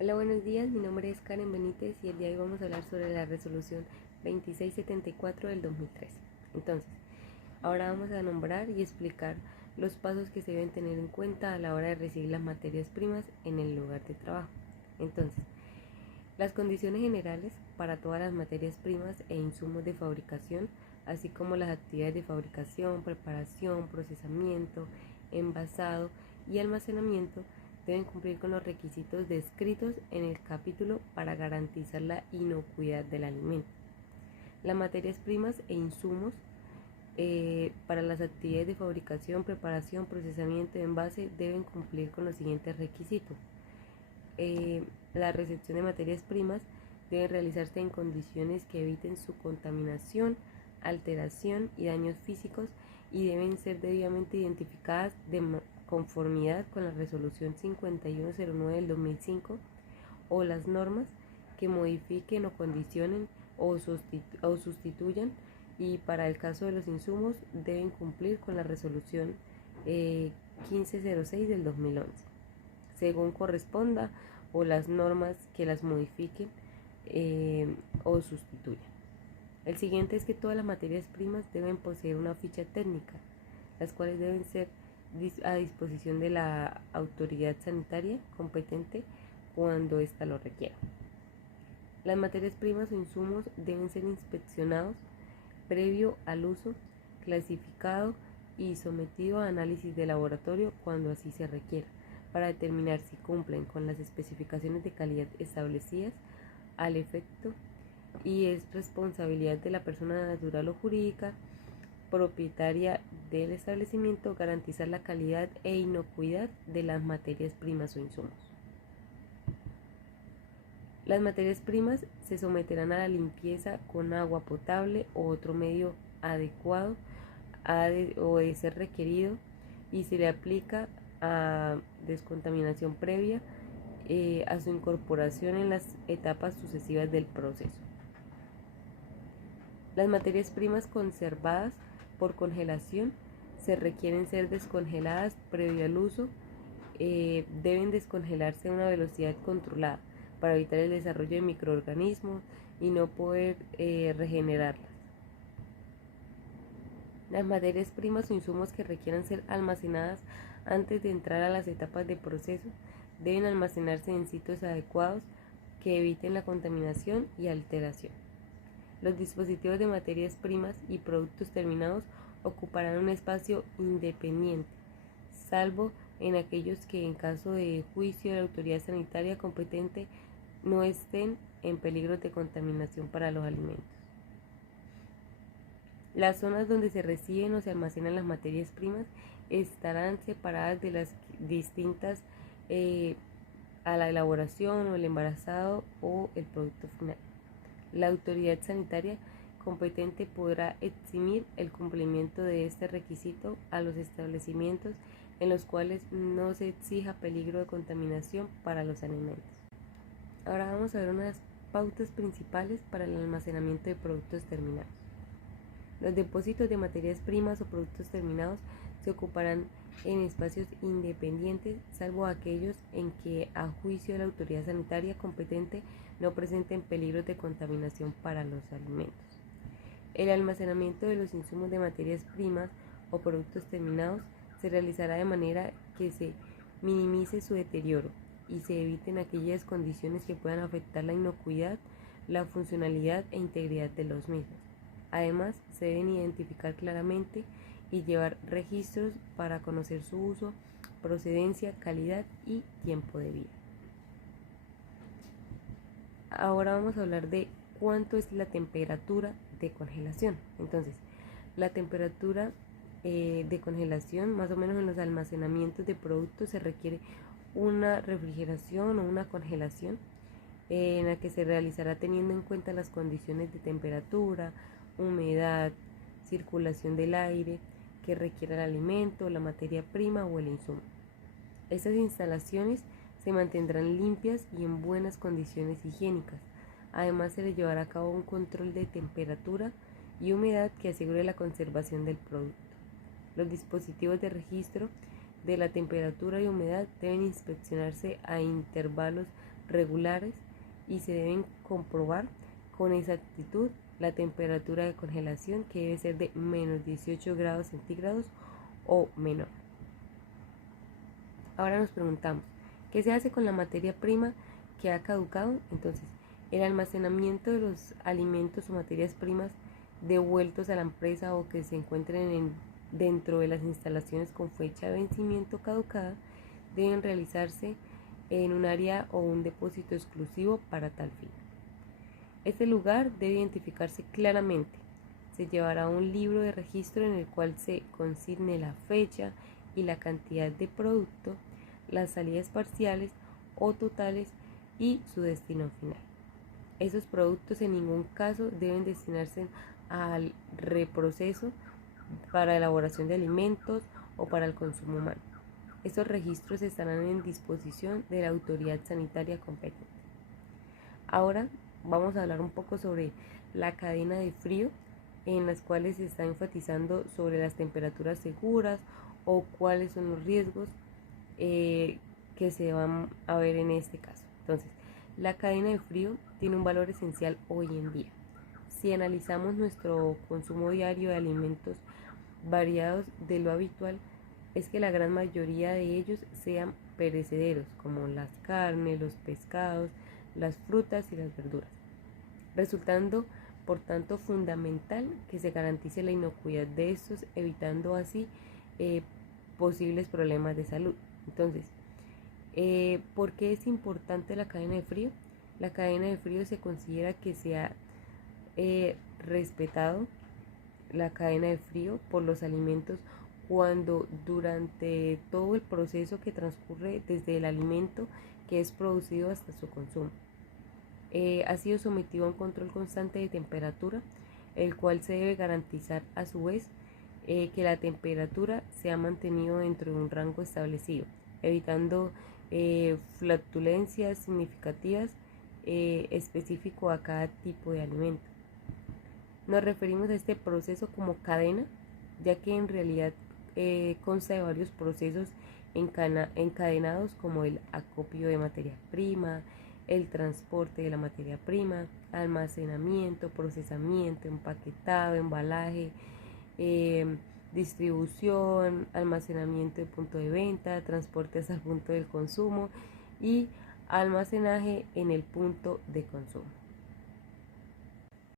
Hola, buenos días. Mi nombre es Karen Benítez y el día de hoy vamos a hablar sobre la resolución 2674 del 2003. Entonces, ahora vamos a nombrar y explicar los pasos que se deben tener en cuenta a la hora de recibir las materias primas en el lugar de trabajo. Entonces, las condiciones generales para todas las materias primas e insumos de fabricación, así como las actividades de fabricación, preparación, procesamiento, envasado y almacenamiento, deben cumplir con los requisitos descritos en el capítulo para garantizar la inocuidad del alimento. Las materias primas e insumos para las actividades de fabricación, preparación, procesamiento y envase deben cumplir con los siguientes requisitos. La recepción de materias primas debe realizarse en condiciones que eviten su contaminación, alteración y daños físicos y deben ser debidamente identificadas de conformidad con la resolución 5109 del 2005 o las normas que modifiquen o condicionen o sustituyan, y para el caso de los insumos deben cumplir con la resolución 1506 del 2011 según corresponda, o las normas que las modifiquen o sustituyan. El siguiente es que todas las materias primas deben poseer una ficha técnica, las cuales deben ser a disposición de la autoridad sanitaria competente cuando ésta lo requiera. Las materias primas o insumos deben ser inspeccionados previo al uso, clasificado y sometido a análisis de laboratorio cuando así se requiera, para determinar si cumplen con las especificaciones de calidad establecidas al efecto, y es responsabilidad de la persona natural o jurídica propietaria del establecimiento garantizar la calidad e inocuidad de las materias primas o insumos. Las materias primas se someterán a la limpieza con agua potable o otro medio adecuado o de ser requerido, y se le aplica a descontaminación previa a su incorporación en las etapas sucesivas del proceso. Las materias primas conservadas por congelación se requieren ser descongeladas previo al uso. Deben descongelarse a una velocidad controlada para evitar el desarrollo de microorganismos y no poder regenerarlas. Las materias primas o insumos que requieran ser almacenadas antes de entrar a las etapas de proceso deben almacenarse en sitios adecuados que eviten la contaminación y alteración. Los dispositivos de materias primas y productos terminados ocuparán un espacio independiente, salvo en aquellos que en caso de juicio de la autoridad sanitaria competente no estén en peligro de contaminación para los alimentos. Las zonas donde se reciben o se almacenan las materias primas estarán separadas de las distintas a la elaboración o el embarazado o el producto final. La autoridad sanitaria competente podrá eximir el cumplimiento de este requisito a los establecimientos en los cuales no se exija peligro de contaminación para los alimentos. Ahora vamos a ver unas pautas principales para el almacenamiento de productos terminados. Los depósitos de materias primas o productos terminados se ocuparán en espacios independientes, salvo aquellos en que, a juicio de la autoridad sanitaria competente, no presenten peligros de contaminación para los alimentos. El almacenamiento de los insumos de materias primas o productos terminados se realizará de manera que se minimice su deterioro y se eviten aquellas condiciones que puedan afectar la inocuidad, la funcionalidad e integridad de los mismos. Además, se deben identificar claramente y llevar registros para conocer su uso, procedencia, calidad y tiempo de vida. Ahora vamos a hablar de cuánto es la temperatura de congelación. Entonces, la temperatura de congelación, más o menos en los almacenamientos de productos, se requiere una refrigeración o una congelación en la que se realizará teniendo en cuenta las condiciones de temperatura, humedad, circulación del aire que requiera el alimento, la materia prima o el insumo. Estas instalaciones se mantendrán limpias y en buenas condiciones higiénicas. Además, se le llevará a cabo un control de temperatura y humedad que asegure la conservación del producto. Los dispositivos de registro de la temperatura y humedad deben inspeccionarse a intervalos regulares y se deben comprobar con exactitud la temperatura de congelación, que debe ser de menos 18 grados centígrados o menor. Ahora nos preguntamos, ¿qué se hace con la materia prima que ha caducado? Entonces, el almacenamiento de los alimentos o materias primas devueltos a la empresa o que se encuentren dentro de las instalaciones con fecha de vencimiento caducada deben realizarse en un área o un depósito exclusivo para tal fin. Este lugar debe identificarse claramente. Se llevará un libro de registro en el cual se consigne la fecha y la cantidad de producto, las salidas parciales o totales y su destino final. Esos productos en ningún caso deben destinarse al reproceso para elaboración de alimentos o para el consumo humano. Estos registros estarán en disposición de la autoridad sanitaria competente. Ahora vamos a hablar un poco sobre la cadena de frío, en las cuales se está enfatizando sobre las temperaturas seguras o cuáles son los riesgos que se van a ver en este caso. Entonces, la cadena de frío tiene un valor esencial hoy en día. Si analizamos nuestro consumo diario de alimentos variados de lo habitual, es que la gran mayoría de ellos sean perecederos, como las carnes, los pescados, las frutas y las verduras, resultando por tanto fundamental que se garantice la inocuidad de estos, evitando así posibles problemas de salud. Entonces, ¿por qué es importante la cadena de frío? La cadena de frío se considera que se ha respetado la cadena de frío por los alimentos cuando durante todo el proceso que transcurre desde el alimento que es producido hasta su consumo. Ha sido sometido a un control constante de temperatura, el cual se debe garantizar a su vez que la temperatura se ha mantenido dentro de un rango establecido, evitando flatulencias significativas específico a cada tipo de alimento. Nos referimos a este proceso como cadena, ya que en realidad consta de varios procesos encadenados, como el acopio de materia prima, el transporte de la materia prima, almacenamiento, procesamiento, empaquetado, embalaje, distribución, almacenamiento de punto de venta, transporte hasta el punto del consumo y almacenaje en el punto de consumo.